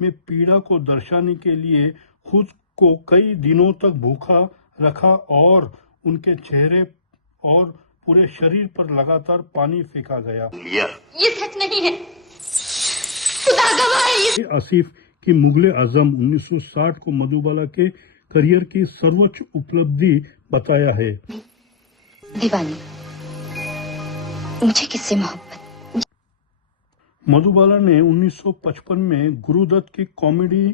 में पीड़ा को दर्शाने के लिए खुद को कई दिनों तक भूखा रखा और उनके चेहरे और पूरे शरीर पर लगातार पानी फेंका गया। ये सच नहीं है, खुदा गवाह। आसिफ की मुगले आजम 1960 को मधुबाला के करियर की सर्वोच्च उपलब्धि बताया है। दीवानी, मुझे किससे मोहब्बत। मधुबाला ने 1955 में गुरुदत्त की कॉमेडी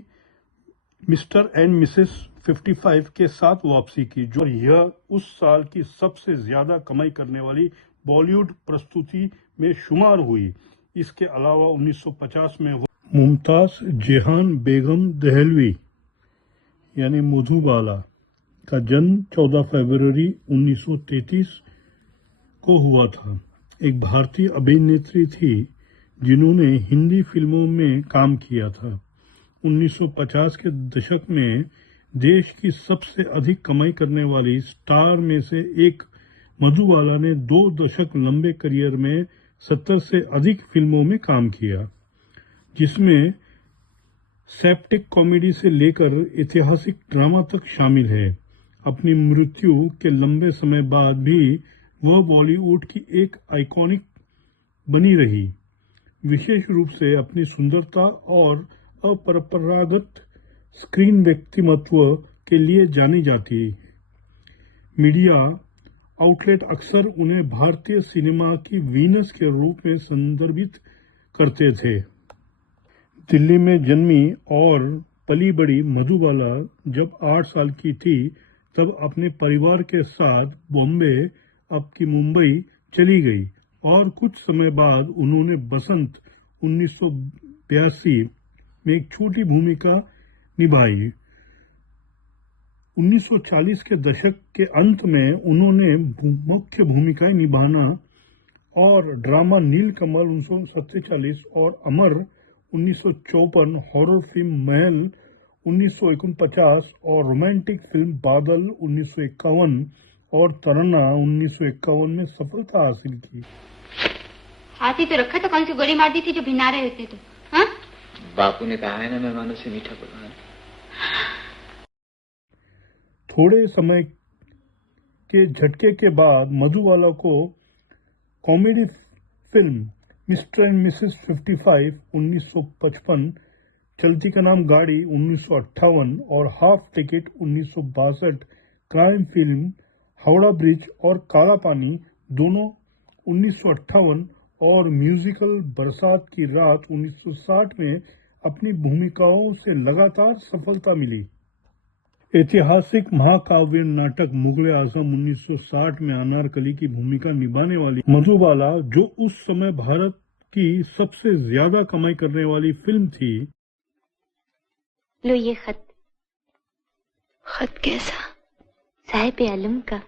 मिस्टर एंड मिसेस 55 के साथ वापसी की, जो यह उस साल की सबसे ज्यादा कमाई करने वाली बॉलीवुड प्रस्तुति में शुमार हुई। इसके अलावा 1950 में मुमताज जेहान बेगम दहलवी यानी मधुबाला का जन्म 14 फरवरी 1933 को हुआ था। एक भारतीय अभिनेत्री थी जिन्होंने हिंदी फिल्मों में काम किया था। 1950 के दशक में देश की सबसे अधिक कमाई करने वाली स्टार में से एक मधुबाला ने 2 दशक लंबे करियर में 70 से अधिक फिल्मों में काम किया, जिसमें सेप्टिक कॉमेडी से लेकर ऐतिहासिक ड्रामा तक शामिल है। अपनी मृत्यु के लंबे समय बाद भी वह बॉलीवुड की एक आइकॉनिक बनी रही, विशेष रूप से अपनी सुंदरता और अपरंपरागत स्क्रीन व्यक्तिमत्व के लिए जानी जाती। मीडिया आउटलेट अक्सर उन्हें भारतीय सिनेमा की वीनस के रूप में संदर्भित करते थे। दिल्ली में जन्मी और पली बड़ी मधुबाला जब 8 साल की थी तब अपने परिवार के साथ बॉम्बे अब की मुंबई चली गई और कुछ समय बाद उन्होंने बसंत 1982 में एक छोटी भूमिका निभाई। 1940 के दशक के अंत में उन्होंने मुख्य भूमिकाएं निभाना और ड्रामा नीलकमल 1947 और अमर 1954, हॉरर फिल्म महल 1949 और रोमांटिक फिल्म बादल 1951 और तराना 1951 में सफलता हासिल की। हाथी तो रखा तो कौन सी गोली मार दी थी जो भिना रहे होते तो? हाँ? बापू ने कहा है ना, मेहमानों से मीठा बोलना। थोड़े समय के झटके के बाद मधुबाला को comedy film mister and Mrs 55 1955, चलती का नाम गाड़ी 1958 और half ticket 1962, crime film Howrah bridge और काला पानी दोनों 1958 और म्यूजिकल बरसात की रात 1960 में अपनी भूमिकाओं से लगातार सफलता मिली। ऐतिहासिक महाकाव्य नाटक मुगले आजम 1960 में अनारकली की भूमिका निभाने वाली मधुबाला, जो उस समय भारत की सबसे ज्यादा कमाई करने वाली फिल्म थी। लो ये खत। खत कैसा? साहिब आलम का।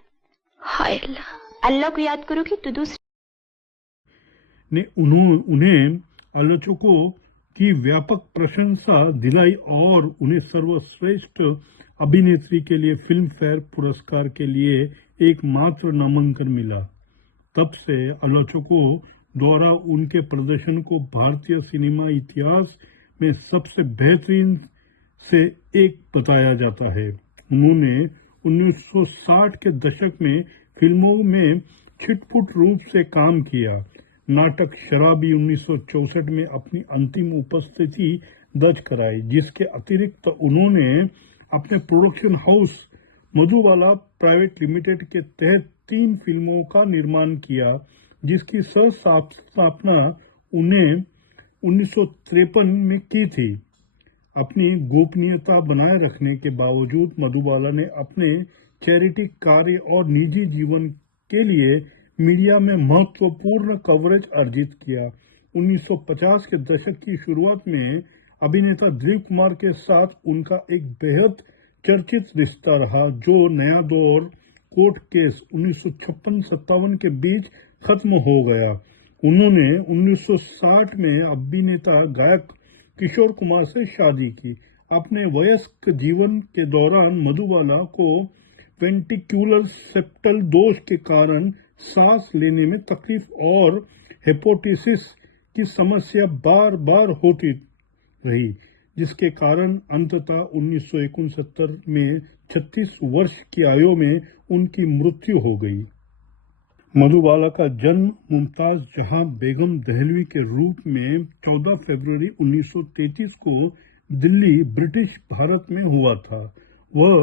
हाय अल्लाह, अल्लाह को याद करोगी तो दूसरे ने उन्हें आलोचकों की व्यापक प्रशंसा दिलाई और उन्हें सर्वश्रेष्ठ अभिनेत्री के लिए फिल्म फेयर पुरस्कार के लिए एकमात्र नामांकन मिला। तब से आलोचकों द्वारा उनके प्रदर्शन को भारतीय सिनेमा इतिहास में सबसे बेहतरीन से एक बताया जाता है। उन्होंने 1960 के दशक में फिल्मों में छिटपुट रूप से काम किया। नाटक शराबी 1964 में अपनी अंतिम उपस्थिति दर्ज कराई, जिसके अतिरिक्त उन्होंने अपने production house Madhubala private limited के तहत 3 फिल्मों का निर्माण किया, जिसकी सह स्थापना उन्हें 1953 में की थी। अपनी गोपनीयता बनाए रखने के बावजूद मधुबाला ने अपने चैरिटी कार्य और निजी जीवन के लिए मीडिया में महत्वपूर्ण कवरेज अर्जित किया। 1950 के दशक की शुरुआत में अभिनेता दिलीप कुमार के साथ उनका एक बेहद चर्चित रिश्ता रहा, जो नया दौर कोर्ट केस 1956-57 के बीच खत्म हो गया। उन्होंने 1960 में अभिनेता गायक किशोर कुमार से शादी की। अपने वयस्क जीवन के दौरान मधुबाला को वेंट्रिकुलर सेप्टल दोष के कारण सांस लेने में तकलीफ और हेपेटाइटिस की समस्या बार बार होती रही, जिसके कारण अंततः 1969 में 36 वर्ष की आयु में उनकी मृत्यु हो गई। मधुबाला का जन्म मुमताज जहां बेगम दहलवी के रूप में 14 फरवरी 1933 को दिल्ली, ब्रिटिश भारत में हुआ था। वह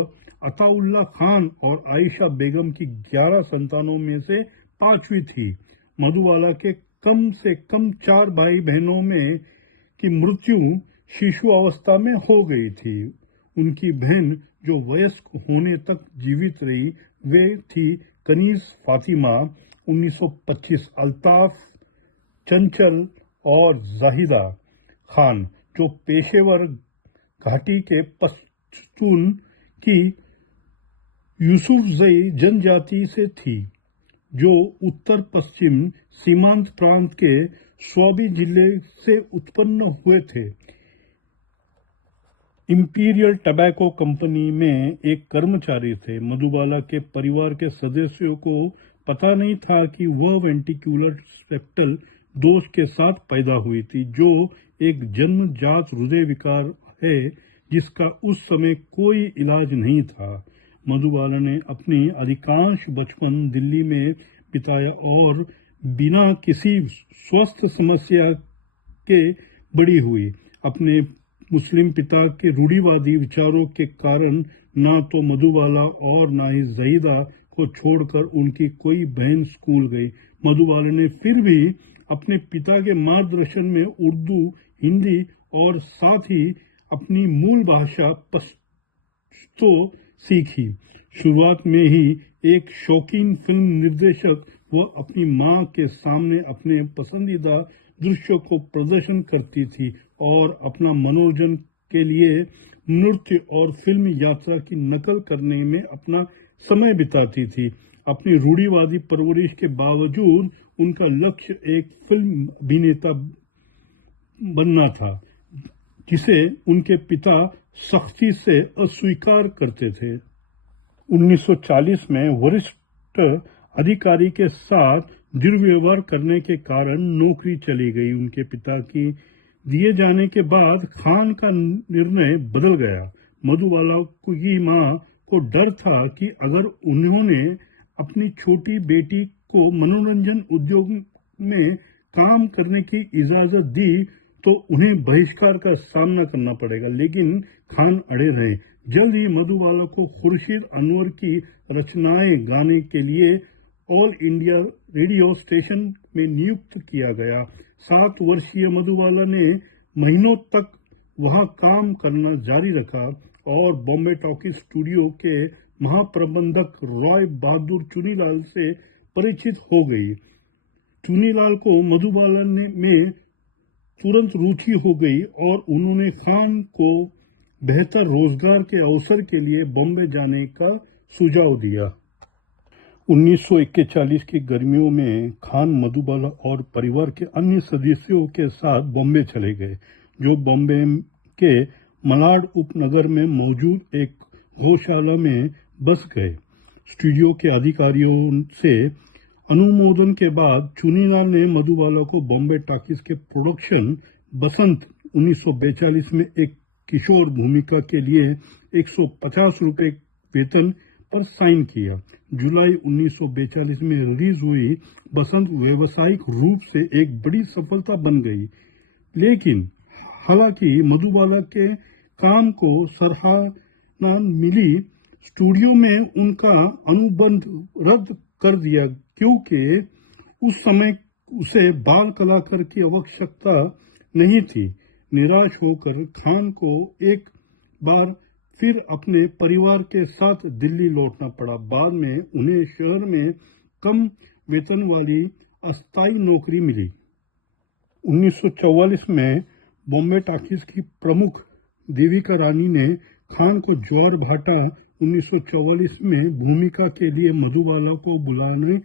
अताउल्ला खान और आयशा बेगम की 11 संतानों में से 5वीं थी। मधुबाला के कम से कम 4 भाई बहनों में की मृत्यु शिशु अवस्था में हो गई थी। उनकी बहन जो वयस्क होने तक जीवित रही वे थी कनीज फातिमा, 1925, अल्ताफ, चंचल और जाहिदा खान जो पेशेवर घाटी के पश्तून की यूसुफजई जनजाति से थी, जो उत्तर पश्चिम सीमांत प्रांत के स्वाबी जिले से उत्पन्न हुए थे। इंपीरियल टबैको कंपनी में एक कर्मचारी थे। मधुबाला के परिवार के सदस्यों को पता नहीं था कि वह वेंटिकुलर सेप्टल दोष के साथ पैदा हुई थी, जो एक जन्मजात हृदय विकार है जिसका उस समय कोई इलाज नहीं था। मधुबाला ने अपनी अधिकांश बचपन दिल्ली में बिताया और बिना किसी स्वस्थ समस्या के बड़ी हुई। अपने मुस्लिम पिता के रूढ़िवादी विचारों के कारण ना तो मधुबाला और ना ही जहीदा को छोड़कर उनकी कोई बहन स्कूल गई। मधुबाला ने फिर भी अपने पिता के मार्गदर्शन में उर्दू, हिंदी और साथ ही अपनी मूल भाषा पश्तो सीखी। शुरुआत में ही एक शौकीन फिल्म निर्देशक, वह अपनी मां के सामने अपने पसंदीदा दृश्यों को प्रदर्शन करती थी और अपना मनोरंजन के लिए नृत्य और फिल्म यात्रा की नकल करने में अपना समय बिताती थी। अपनी रूढ़िवादी परवरिश के बावजूद उनका लक्ष्य एक फिल्म अभिनेता बनना था, जिसे उनके पिता सख्ती से अस्वीकार करते थे। 1940 में वरिष्ठ अधिकारी के साथ दुर्व्यवहार करने के कारण नौकरी चली गई। उनके पिता की दिए जाने के बाद खान का निर्णय बदल गया। मधुबाला की मां को डर था कि अगर उन्होंने अपनी छोटी बेटी को मनोरंजन उद्योग में काम करने की इजाजत दी तो उन्हें बहिष्कार का सामना करना पड़ेगा, लेकिन खान अड़े रहे। जल्द ही मधुबाला को खुर्शीद अनवर की रचनाएं गाने के लिए ऑल इंडिया रेडियो स्टेशन में नियुक्त किया गया। 7 वर्षीय मधुबाला ने महीनों तक वहां काम करना जारी रखा और बॉम्बे टॉकीज स्टूडियो के महाप्रबंधक रॉय बहादुर चुनीलाल से परिचित हो गई। चुनीलाल को मधुबाला में तुरंत रुचि हो गई और उन्होंने खान को बेहतर रोजगार के अवसर के लिए बॉम्बे जाने का सुझाव दिया। 1941 की गर्मियों में खान मधुबाला और परिवार के अन्य सदस्यों के साथ बॉम्बे चले गए, जो बॉम्बे के मलाड उपनगर में मौजूद एक गौशाला में बस गए। स्टूडियो के अधिकारियों से अनुमोदन के बाद चुनीलाल ने मधुबाला को बॉम्बे टॉकीज के प्रोडक्शन बसंत 1942 में एक किशोर भूमिका के लिए 150 रुपए वेतन पर साइन किया। जुलाई 1942 में रिलीज हुई बसंत व्यावसायिक रूप से एक बड़ी सफलता बन गई, लेकिन हालांकि मधुबाला के काम को सराहना मिली, स्टूडियो में उनका अनुबंध रद्द कर दिया क्योंकि उस समय उसे बाल कलाकार की आवश्यकता नहीं थी। निराश होकर खान को एक बार फिर अपने परिवार के साथ दिल्ली लौटना पड़ा। बाद में उन्हें शहर में कम वेतन वाली अस्थायी नौकरी मिली। 1944 में बॉम्बे टॉकीज की प्रमुख देविका रानी ने खान को ज्वार भाटा 1944 में भूमिका के लिए मधुबाला को बुलाने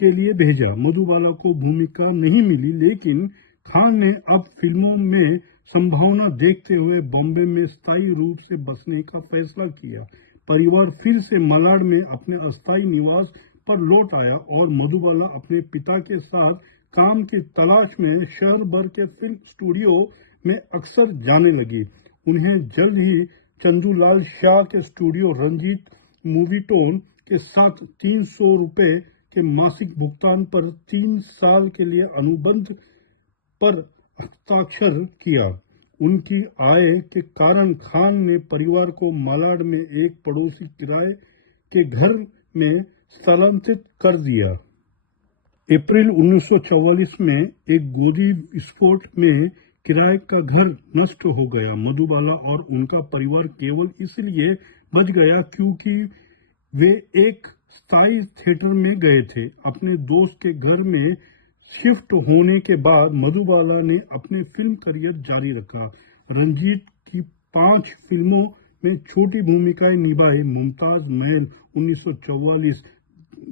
के लिए भेजा। मधुबाला को भूमिका नहीं मिली, लेकिन खान ने अब फिल्मों में संभावना देखते हुए बॉम्बे में स्थायी रूप से बसने का फैसला किया। परिवार फिर से मलाड में अपने अस्थायी निवास पर लौट आया और मधुबाला अपने पिता के साथ काम की तलाश में शहर भर के फिल्म स्टूडियो में अक्सर जाने लगी। उन्हें जल्द ही चंदूलाल शाह के स्टूडियो रंजीत मूवीटोन के साथ 300 रुपए के मासिक भुगतान पर 3 साल के लिए अनुबंध पर हस्ताक्षर किया। उनकी आय के कारण खान ने परिवार को मालाड में एक पड़ोसी किराए के घर में स्थलांतरित कर दिया। अप्रैल 1944 में एक गोली विस्फोट में किराए का घर नष्ट हो गया। मधुबाला और उनका परिवार केवल इसलिए बच गया क्योंकि वे एक स्थायी थिएटर में गए थे। अपने दोस्त के घर में शिफ्ट होने के बाद मधुबाला ने अपने फिल्म करियर जारी रखा। रंजीत की 5 फिल्मों में छोटी भूमिकाएं निभाई। मुमताज महल 1944,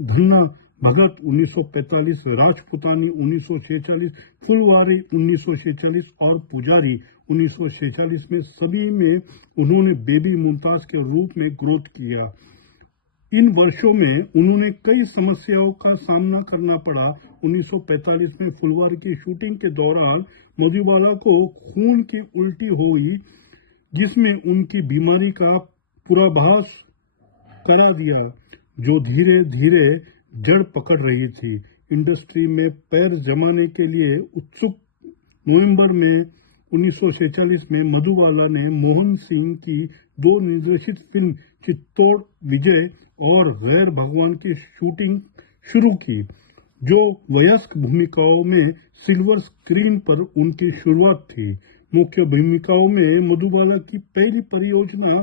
धन्ना भगत 1945, राजपुतानी 1946, फुलवारी 1946 और पुजारी 1946 में सभी में उन्होंने बेबी मुमताज के रूप में ग्रोथ किया। इन वर्षों में उन्होंने कई समस्याओं का सामना करना पड़ा। 1945 में फुलवारी की शूटिंग के दौरान मधुबाला को खून की उल्टी हुई, जिसमें उनकी बीमारी का पूर्वाभास करा दिया, जो धीरे धीरे जड़ पकड़ रही थी। इंडस्ट्री में पैर जमाने के लिए उत्सुक नवंबर में 1946 में मधुबाला ने मोहन सिंह की 2 निर्देशित फिल्म चित्तौड़ विजय और गैर भगवान की शूटिंग शुरू की, जो वयस्क भूमिकाओं में सिल्वर स्क्रीन पर उनकी शुरुआत थी। मुख्य भूमिकाओं में मधुबाला की पहली परियोजना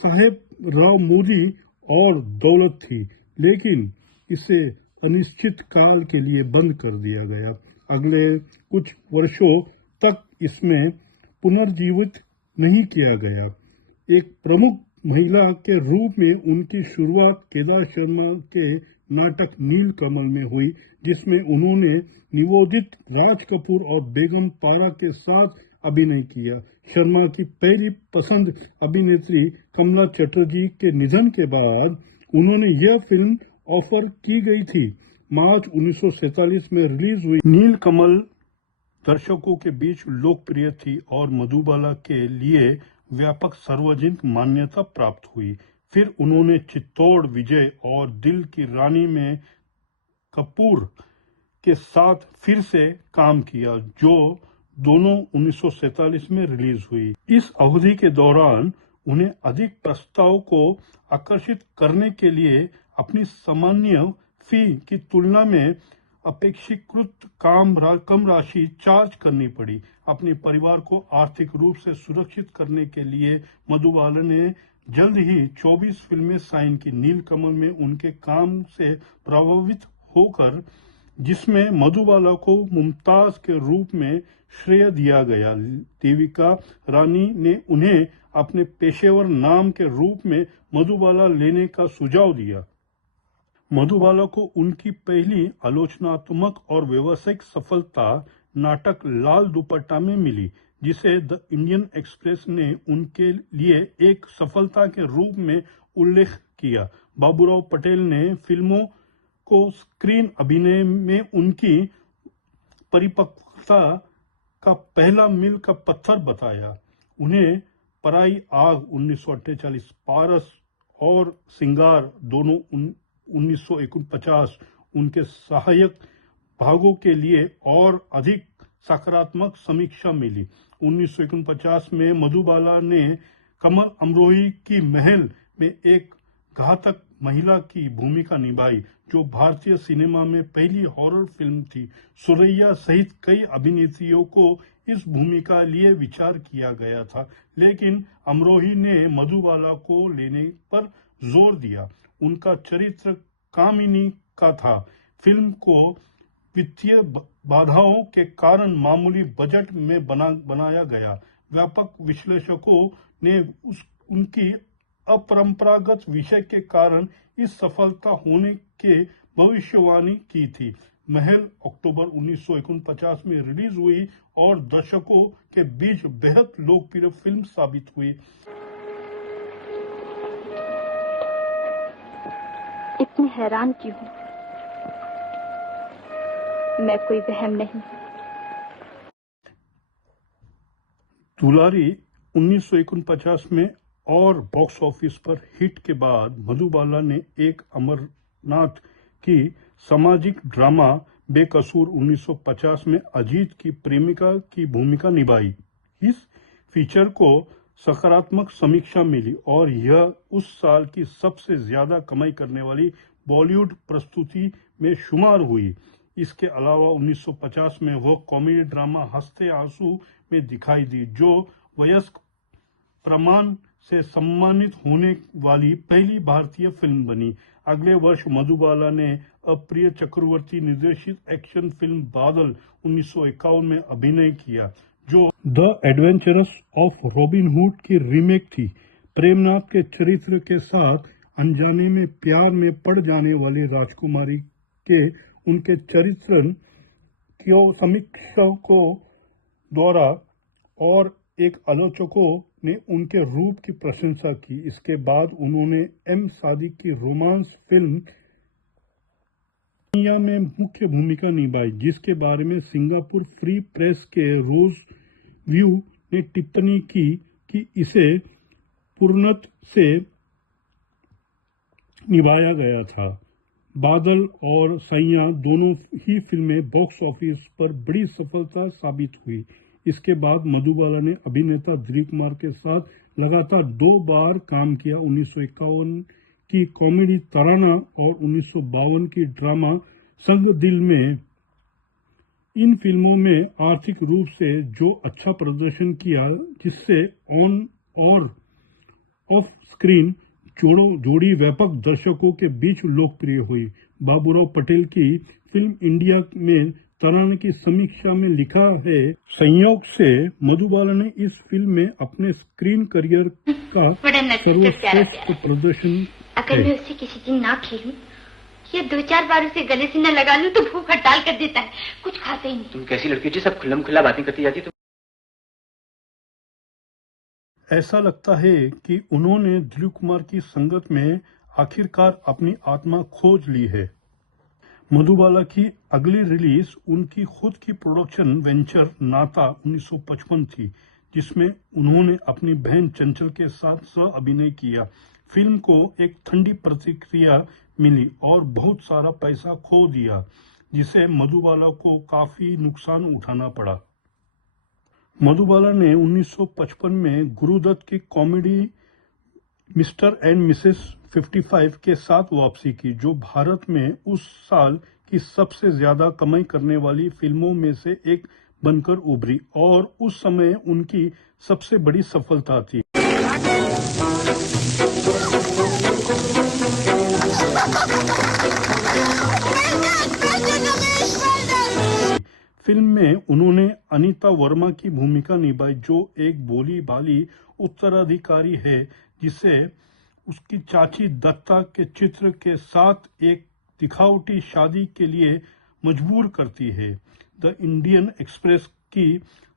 साहेब राव मोदी और दौलत थी, लेकिन इसे अनिश्चित काल के लिए बंद कर दिया गया। अगले कुछ वर्षों तक इसमें पुनर्जीवित नहीं किया गया। एक प्रमुख महिला के रूप में उनकी शुरुआत केदार शर्मा के नाटक नीलकमल में हुई, जिसमें उन्होंने निवेदित राज कपूर और बेगम पारा के साथ अभिनय किया। शर्मा की पहली पसंद अभिनेत्री कमला चटर्जी के निधन के बाद उन्होंने यह फिल्म ऑफर की गई थी। मार्च 1947 में रिलीज हुई नीलकमल दर्शकों के बीच लोकप्रिय थी और मधुबाला के लिए व्यापक सार्वजनिक मान्यता प्राप्त हुई। फिर उन्होंने चित्तौड़ विजय और दिल की रानी में कपूर के साथ फिर से काम किया, जो दोनों 1947 में रिलीज हुई। इस अवधि के दौरान उन्हें अधिक प्रस्ताव को आकर्षित करने के लिए अपनी सामान्य फी की तुलना में अपेक्षाकृत कम राशि चार्ज करनी पड़ी। अपने परिवार को आर्थिक रूप से सुरक्षित करने के लिए मधुबाला ने जल्द ही 24 फिल्में साइन की। नीलकमल में उनके काम से प्रभावित होकर, जिसमें मधुबाला को मुमताज के रूप में श्रेय दिया गया, देविका रानी ने उन्हें अपने पेशेवर नाम के रूप में मधुबाला लेने का सुझाव दिया। मधुबाला को उनकी पहली आलोचनात्मक और व्यावसायिक सफलता नाटक लाल दुपट्टा में मिली, जिसे द इंडियन एक्सप्रेस ने उनके लिए एक सफलता के रूप में उल्लेख किया। बाबूराव पटेल ने फिल्मों को स्क्रीन अभिनय में उनकी परिपक्वता का पहला मील का पत्थर बताया। उन्हें पराई आग 1948, पारस और सिंगार दोनों 1949 उनके सहायक भागों के लिए और अधिक सकारात्मक समीक्षा मिली। 1949 में मधुबाला ने कमल अमरोही की महल में एक घातक महिला की भूमिका निभाई, जो भारतीय सिनेमा में पहली हॉरर फिल्म थी। सुरैया सहित कई अभिनेत्रियों को इस भूमिका लिए विचार किया गया था, लेकिन अमरोही ने मधुबाला को लेने पर जोर दिया। उनका चरित्र कामिनी का था। फिल्म को वित्तीय बाधाओं के कारण मामूली बजट में बनाया गया। व्यापक विश्लेषकों ने उनकी अपरंपरागत विषय के कारण इस सफलता होने के भविष्यवाणी की थी। महल अक्टूबर 1949 में रिलीज हुई और दर्शकों के बीच बेहद लोकप्रिय फिल्म साबित हुई। इतनी हैरान क्यों हूं? मैं कोई वहम नहीं। दुलारी 1949 में और बॉक्स ऑफिस पर हिट के बाद मधुबाला ने एक अमरनाथ की सामाजिक ड्रामा बेकसूर 1950 में अजीत की प्रेमिका की भूमिका निभाई। इस फीचर को सकारात्मक समीक्षा मिली और यह उस साल की सबसे ज्यादा कमाई करने वाली बॉलीवुड प्रस्तुति में शुमार हुई। इसके अलावा 1950 में वह कॉमेडी ड्रामा हंसते आंसू में दिखाई दी, जो वयस्क प्रमाण से सम्मानित होने वाली पहली भारतीय फिल्म बनी। अगले वर्ष मधुबाला ने अप्रिय चक्रवर्ती निर्देशित एक्शन फिल्म बादल 1951 में अभिनय किया, जो the adventurous of robin hood की रीमेक थी। प्रेमनाथ के चरित्र के साथ अनजाने में प्यार में पड़ जाने वाली राजकुमारी के उनके चरित्र को समीक्षकों द्वारा और एक आलोचकों ने उनके रूप की प्रशंसा की। इसके बाद उन्होंने एम सादिक की रोमांस फिल्म दुनिया में मुख्य भूमिका निभाई, जिसके बारे में सिंगापुर फ्री प्रेस के रोज व्यू ने टिप्पणी की कि इसे पूर्णत से निभाया गया था। बादल और सैया दोनों ही फिल्में बॉक्स ऑफिस पर बड़ी सफलता साबित हुई। इसके बाद मधुबाला ने अभिनेता दिलीप कुमार के साथ लगातार 2 बार काम किया। 1951 की कॉमेडी तराना और 1952 की ड्रामा संग दिल में। इन फिल्मों में आर्थिक रूप से जो अच्छा प्रदर्शन किया, जिससे ऑन और ऑफ स्क्रीन जोड़ी व्यापक दर्शकों के बीच लोकप्रिय हुई। बाबूराव पटेल की फिल्म इंडिया में तराना की समीक्षा में लिखा है, संयोग से मधुबाला ने इस फिल्म में अपने स्क्रीन करियर का सर्वश्रेष्ठ प्रदर्शन अगर मैं उसे किसी दिन ना खेलूं या 2-4 बार उसे गले से न लगा लूं तो भूख हड़ताल कर देता है, कुछ खाता ही नहीं। तुम कैसी लड़की थी, सब खुल्लम खुल्ला बातें करती जाती। ऐसा लगता है कि उन्होंने दिलीप कुमार की संगत में आखिरकार अपनी आत्मा खोज ली है। मधुबाला की अगली रिलीज उनकी खुद की प्रोडक्शन वेंचर नाता 1955 थी, जिसमें उन्होंने अपनी बहन चंचल के साथ सह अभिनय किया। फिल्म को एक ठंडी प्रतिक्रिया मिली और बहुत सारा पैसा खो दिया, जिसे मधुबाला को काफी नुकसान उठाना पड़ा। मधुबाला ने 1955 में गुरुदत्त की कॉमेडी मिस्टर एंड मिसेस 55 के साथ वापसी की, जो भारत में उस साल की सबसे ज्यादा कमाई करने वाली फिल्मों में से एक बनकर उभरी और उस समय उनकी सबसे बड़ी सफलता थी। फिल्म में उन्होंने अनीता वर्मा की भूमिका निभाई, जो एक भोली भाली उत्तराधिकारी है जिसे उसकी चाची दत्ता के चित्र के साथ एक दिखावटी शादी के लिए मजबूर करती है। द इंडियन एक्सप्रेस की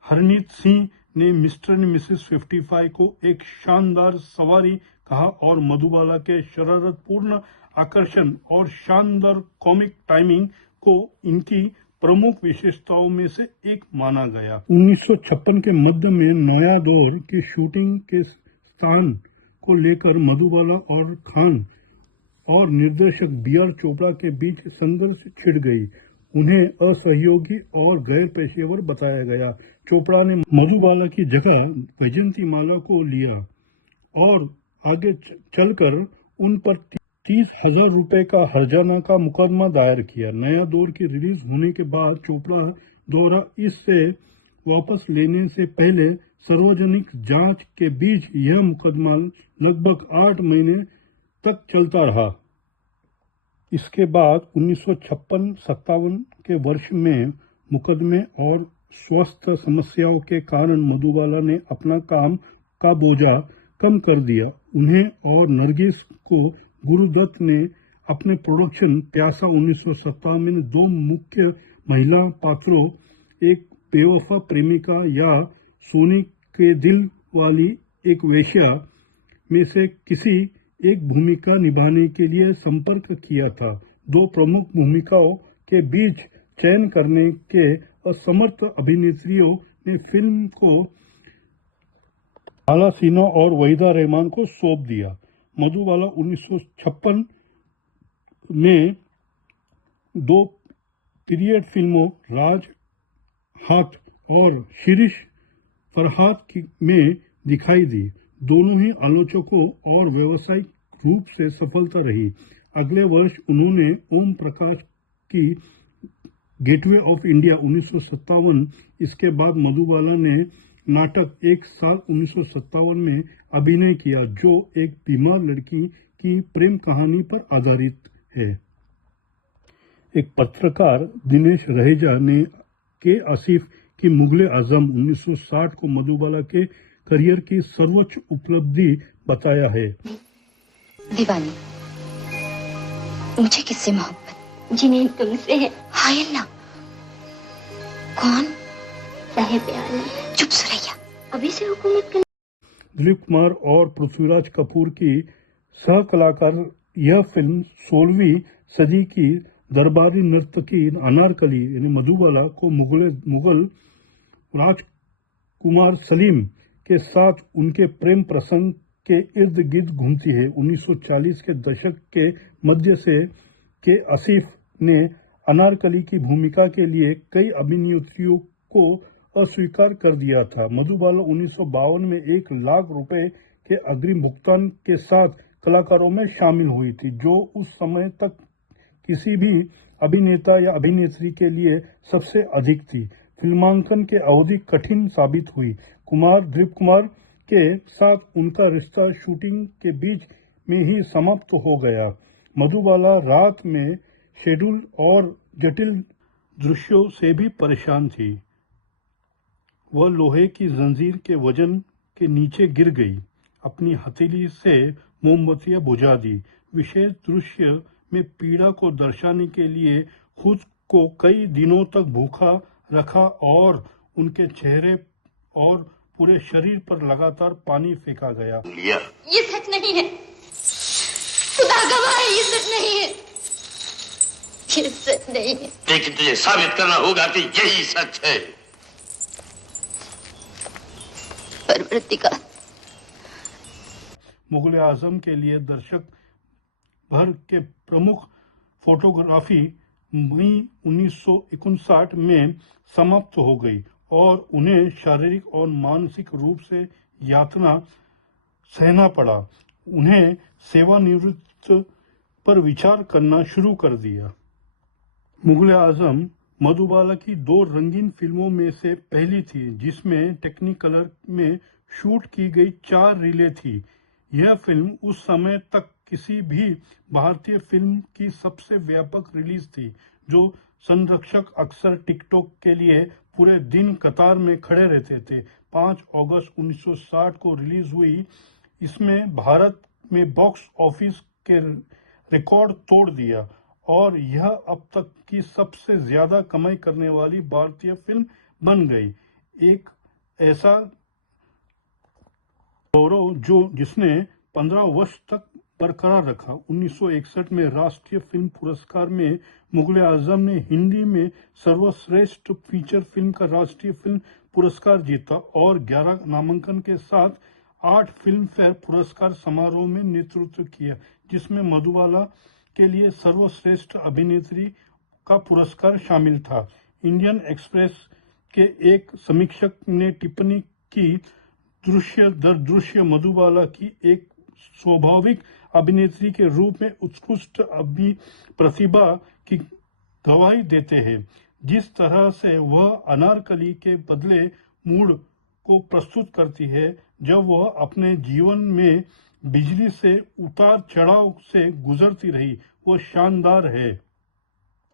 हरनीत सिंह ने मिस्टर एंड मिसेस 55 को एक शानदार सवारी कहा और मधुबाला के शरारतपूर्ण आकर्षण और शानदार कॉमिक टाइमिंग को इनकी प्रमुख विशेषताओं में से एक माना गया। 1956 के मध्य में नया दौर की शूटिंग के स्थान को लेकर मधुबाला और खान और निर्देशक बी.आर. चोपड़ा के बीच संघर्ष छिड़ गई। उन्हें असहयोगी और गैर पेशेवर बताया गया। चोपड़ा ने मधुबाला की जगह वैजयंतीमाला को लिया और आगे चलकर उन पर 30,000 रुपए का हर्जाना का मुकदमा दायर किया। नया दौर की रिलीज होने के बाद चोपड़ा द्वारा इससे वापस लेने से पहले सार्वजनिक जांच के बीच यह मुकदमा लगभग 8 महीने तक चलता रहा। इसके बाद 1956-57 के वर्ष में मुकदमे और स्वास्थ्य समस्याओं के कारण मधुबाला ने अपना काम का बोझा कम कर दिया। उन्हें और नरगिस को गुरुदत्त ने अपने प्रोडक्शन प्यासा 1957 में 2 मुख्य महिला पात्रों, एक बेवफा प्रेमिका या सोने के दिल वाली एक वेश्या में से किसी एक भूमिका निभाने के लिए संपर्क किया था। 2 प्रमुख भूमिकाओं के बीच चयन करने के असमर्थ अभिनेत्रियों ने फिल्म को हाला सिन्हा और वहीदा रहमान को सौंप दिया। मधुबाला 1956 में 2 पीरियड फिल्मों राज हाथ और शिरीष फरहाद में दिखाई दी। दोनों ही आलोचकों और व्यावसायिक रूप से सफलता रही। अगले वर्ष उन्होंने ओम प्रकाश की गेटवे ऑफ इंडिया 1957, इसके बाद मधुबाला ने नाटक एक साल 1957 में अभिनय किया जो एक बीमार लड़की की प्रेम कहानी पर आधारित है। एक पत्रकार दिनेश रहेजा ने के आसिफ की मुगले आजम 1960 को मधुबाला के करियर की सर्वोच्च उपलब्धि बताया है। दीवानी, मुझे किससे मोहब्बत? जिन्हें तुमसे है। हाय अल्लाह, कौन? साहिब आलम। चुप सुरैया, अभी से हुकूमत कर। दिलीप कुमार और पृथ्वीराज कपूर की सह कलाकार यह फिल्म 16वीं सदी की दरबारी नर्तकी अनारकली यानी मधुबाला को मुगल राजकुमार सलीम के साथ उनके प्रेम प्रसंग के इर्द गिर्द घूमती है। 1940 के दशक के मध्य से के आसिफ ने अनारकली की भूमिका के लिए कई अभिनेत्रियों को अस्वीकार कर दिया था। मधुबाला 1952 में 1 लाख रुपए के अग्रिम भुगतान के साथ कलाकारों में शामिल हुई थी, जो उस समय तक किसी भी अभिनेता या अभिनेत्री के लिए सबसे अधिक थी। फिल्मांकन के अवधि कठिन साबित हुई। दिलीप कुमार के साथ उनका रिश्ता शूटिंग के बीच में ही समाप्त हो गया। मधुबाला रात में शेड्यूल और जटिल दृश्यों से भी परेशान थी। वह लोहे की जंजीर के वजन के नीचे गिर गई, अपनी हथेली से मोमबत्तियां बुझा दी। विशेष दृश्य में पीड़ा को दर्शाने के लिए खुद को कई दिनों तक भूखा रखा और उनके चेहरे और पूरे शरीर पर लगातार पानी फेंका गया। ये सच नहीं है, खुदा गवाह है, ये सच नहीं है, ये सच नहीं है। लेकिन तुझे साबित करना होगा कि यही सच है। परवरदिगार। मुगल आजम के लिए दर्शक भर के प्रमुख फोटोग्राफी मई 1959 में समाप्त हो गई और उन्हें शारीरिक और मानसिक रूप से यातना सहना पड़ा। उन्हें सेवानिवृत्ति पर विचार करना शुरू कर दिया। मुगल आजम मधुबाला की 2 रंगीन फिल्मों में से पहली थी, जिसमें टेक्निकलर में शूट की गई 4 रीलें थी। यह फिल्म उस समय तक किसी भी भारतीय फिल्म की सबसे व्यापक रिलीज थी, जो संरक्षक अक्सर टिकटॉक के लिए पूरे दिन कतार में खड़े रहते थे। 5 अगस्त 1960 को रिलीज हुई। इसमें भारत में बॉक्स ऑफिस के रिकॉर्ड तोड़ दिया और यह अब तक की सबसे ज्यादा कमाई करने वाली भारतीय फिल्म बन गई। एक ऐसा गौरव जिसने 15 वर्ष तक बरकरार रखा। 1961 में राष्ट्रीय फिल्म पुरस्कार में मुगल आजम ने हिंदी में सर्वश्रेष्ठ फीचर फिल्म का राष्ट्रीय फिल्म पुरस्कार जीता और 11 नामांकन के साथ 8 फिल्म फेयर पुरस्कार समारोह में नेतृत्व किया, जिसमें मधुबाला के लिए सर्वश्रेष्ठ अभिनेत्री का पुरस्कार शामिल था। इंडियन एक्सप्रेस के एक समीक्षक ने टिप्पणी की, दृश्य दर दृश्य मधुबाला की एक स्वाभाविक अभिनेत्री के रूप में उत्कृष्ट प्रतिभा की गवाही देते हैं। जिस तरह से वह अनारकली के बदले मूड को प्रस्तुत करती है, जब वह अपने जीवन में बिजली से उतार चढ़ाव से गुजरती रही, वो शानदार है।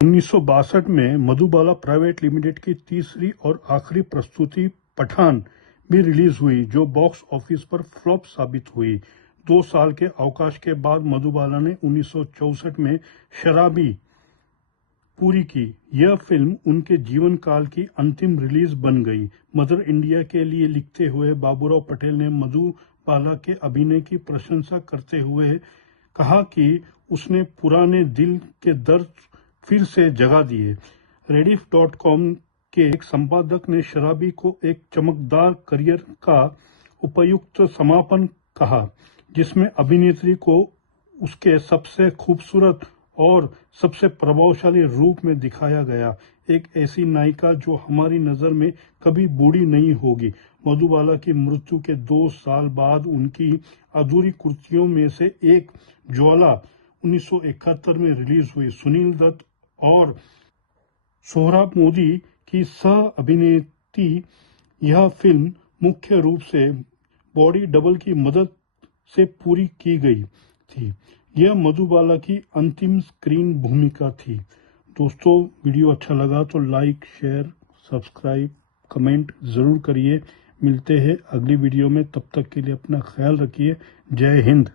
1962 में मधुबाला प्राइवेट लिमिटेड की तीसरी और आखिरी प्रस्तुति पठान भी रिलीज हुई, जो बॉक्स ऑफिस पर फ्लॉप साबित हुई। 2 साल के अवकाश के बाद मधुबाला ने 1964 में शराबी पूरी की। यह फिल्म उनके जीवन काल की अंतिम रिलीज बन गई। मदर इंडिया के लिए लिखते हुए बाबूराव पटेल ने मधुबाला के अभिनय की प्रशंसा करते हुए कहा कि उसने पुराने दिल के दर्द फिर से जगा दिए। Rediff.com के एक संपादक ने शराबी को एक चमकदार करियर का उपयुक्त समापन कहा, जिसमें अभिनेत्री को उसके सबसे खूबसूरत और सबसे प्रभावशाली रूप में दिखाया गया। एक ऐसी नायिका जो हमारी नजर में कभी बूढ़ी नहीं होगी। मधुबाला की मृत्यु के 2 साल बाद उनकी अधूरी कृतियों में से एक ज्वाला 1971 में रिलीज हुई। सुनील दत्त और सोहराब मोदी की सह अभिनेत्री यह फिल्म मुख्य रूप से बॉडी डबल की मदद से पूरी की गई थी। यह मधुबाला की अंतिम स्क्रीन भूमिका थी। दोस्तों, वीडियो अच्छा लगा तो लाइक, शेयर, सब्सक्राइब, कमेंट जरूर करिए। मिलते हैं अगली वीडियो में, तब तक के लिए अपना ख्याल रखिए। जय हिंद।